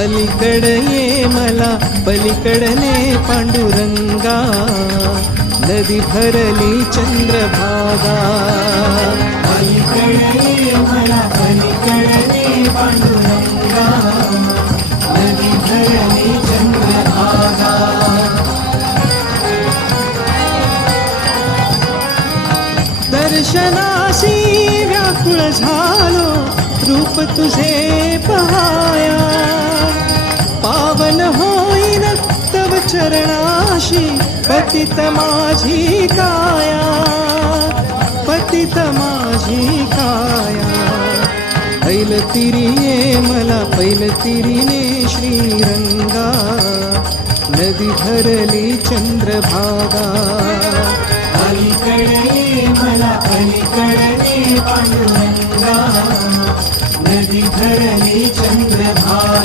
अलीकडे ये मला पलीकडने पांडुरंगा, नदी भरली चंद्रभागा. अलीकडे ये मला पलीकडने पांडुरंगा, नदी भरली चंद्रभागा. दर्शनासी व्याकुळ झालो रूप तुझे पहाया, पावन होईन तव चरणाशी पतित माझी काया, पतित माझी काया. ऐल तिरी ये मला पैल तिरीने श्रीरंगा, नदी भरली चंद्रभागा. अलीकडे मला अलीकडे पांडुरंगा, नदी भरली चंद्रभागा.